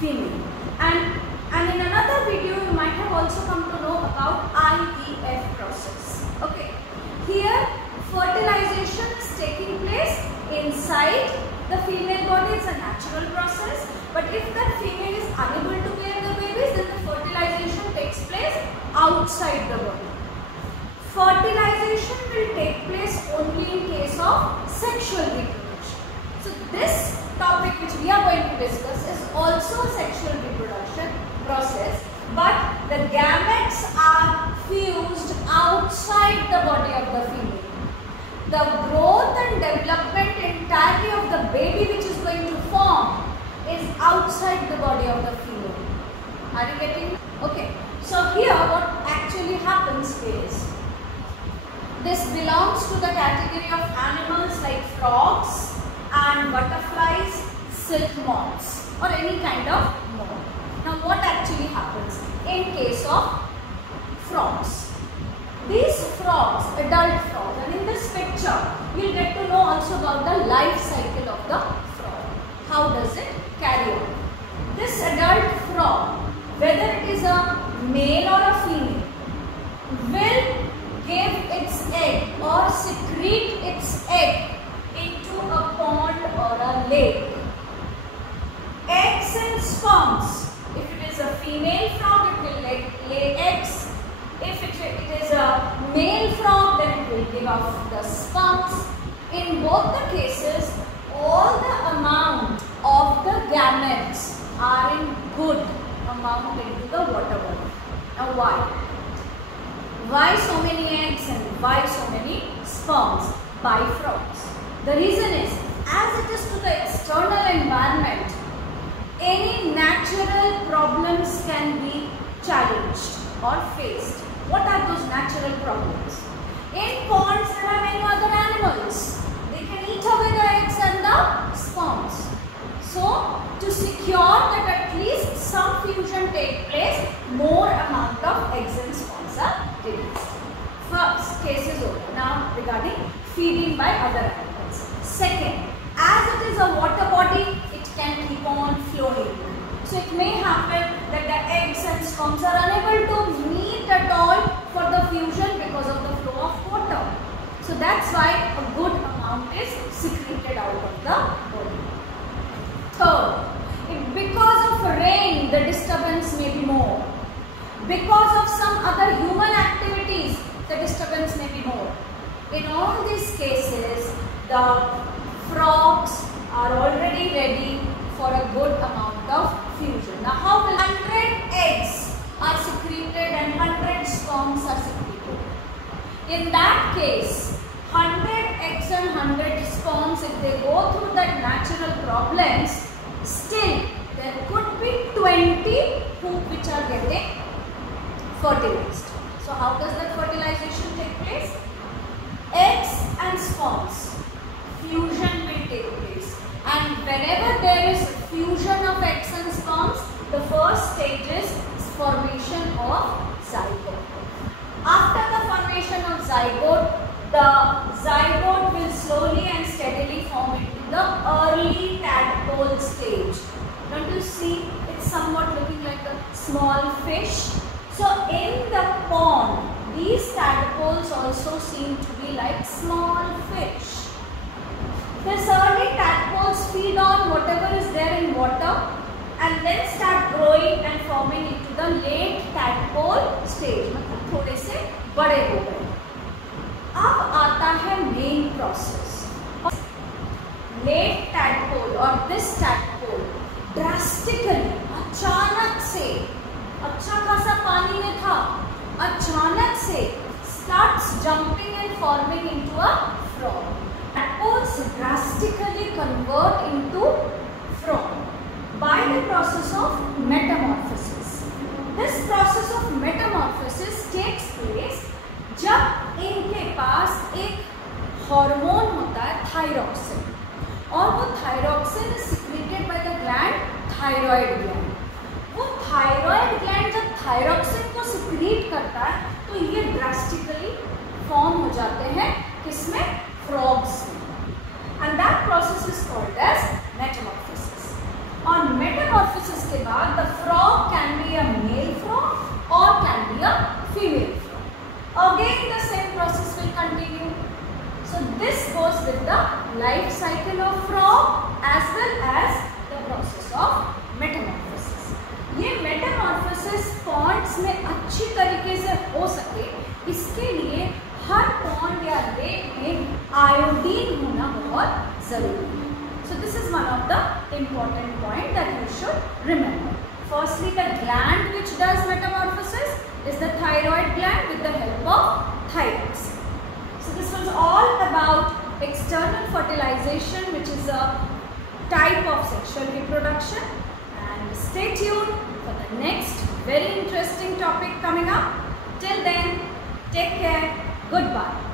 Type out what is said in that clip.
female. And in another video you might have also come to know about IVF process. Okay, here fertilization is taking place inside the female body. It's a natural process, but if the female is unable to bear the babies, then the fertilization takes place outside the body. Fertilization will take place only in case of sexual reproduction. So this topic which we are going to discuss is also a sexual reproduction process, but the gametes are fused outside the body of the female. The growth and development entirely of the baby which is going to form is outside the body of the female. Are you getting it? Okay. So here what actually happens is, this belongs to the category of animals like frogs and butterflies, silk moths, or any kind of moth. Now what actually happens in case of frogs? These frogs, adult frogs, and in this picture you will get to know also about the life cycle of the frog. How does it carry on? This adult frog, whether it is a male or a female, will give its egg or secrete its egg into a pond or a lake. Eggs and sperms. If it is a female frog, it will lay eggs. If it is a male frog, then it will give off the sperms. In both the cases, all the amount of the gametes are in good amount into the water body. Now why? Why so many eggs and why so many sperms by frogs? The reason is, as it is to the external environment, any natural problems can be challenged or faced. What are those natural problems? In ponds there are many other animals. They can eat away the eggs and the sperms. So to secure that at least some fusion take place, more amount of eggs and sperms are released. First case is over. Now regarding feeding by other animals. Second, as it is a water body, it can keep on flowing. So it may happen that the eggs and sperms are unable to meet at all for the fusion because of the flow of water. So that's why a good amount is secreted out of the body. Third, because of rain, the disturbance may be more. Because of some other human activities, the disturbance may be more. In all these cases, the frogs are already ready for a good amount of fusion. Now, how will 100 eggs are secreted and 100 sperms are secreted? In that case, 100 eggs and 100 sperms, if they go through that natural problems, still there could be 20 which are getting fertilized. So how does that fertilization take place? Eggs and sperms, fusion will take place, and whenever there is fusion of eggs and sperms, the first stage is formation of zygote. After the formation of zygote, the zygote will slowly and steadily form into the early tadpole stage. Don't you see? It's somewhat looking like a small fish. So in the pond, these tadpoles also seem to be like small fish. These early tadpoles feed on whatever is there in water and then start growing and forming into the late tadpole stage. मतलब थोड़े से बड़े हो गए. अब आता है main process. Late tadpole or this tadpole drastically, अचानक से, अच्छा खासा पानी में था, अचानक से starts jumping and forming into a frog. Tadpoles drastically convert into frog by the process of metamorphosis. This process of metamorphosis takes place जब इनके पास एक हार्मोन होता है थायरॉक्सिन, और वो thyroxine is secreted by the gland thyroid gland. वो thyroid gland जब thyroxine को सिक्रीट करता है तो ये ड्रास्टिकली फॉर्म हो जाते हैं किसमें? फ्रॉग्स में. And that process is called as metamorphosis. और मेटामॉर्फोसिस के बाद important point that you should remember. Firstly, the gland which does metamorphosis is the thyroid gland with the help of thyrox. So this was all about external fertilization, which is a type of sexual reproduction. And stay tuned for the next very interesting topic coming up. Till then, take care. Goodbye.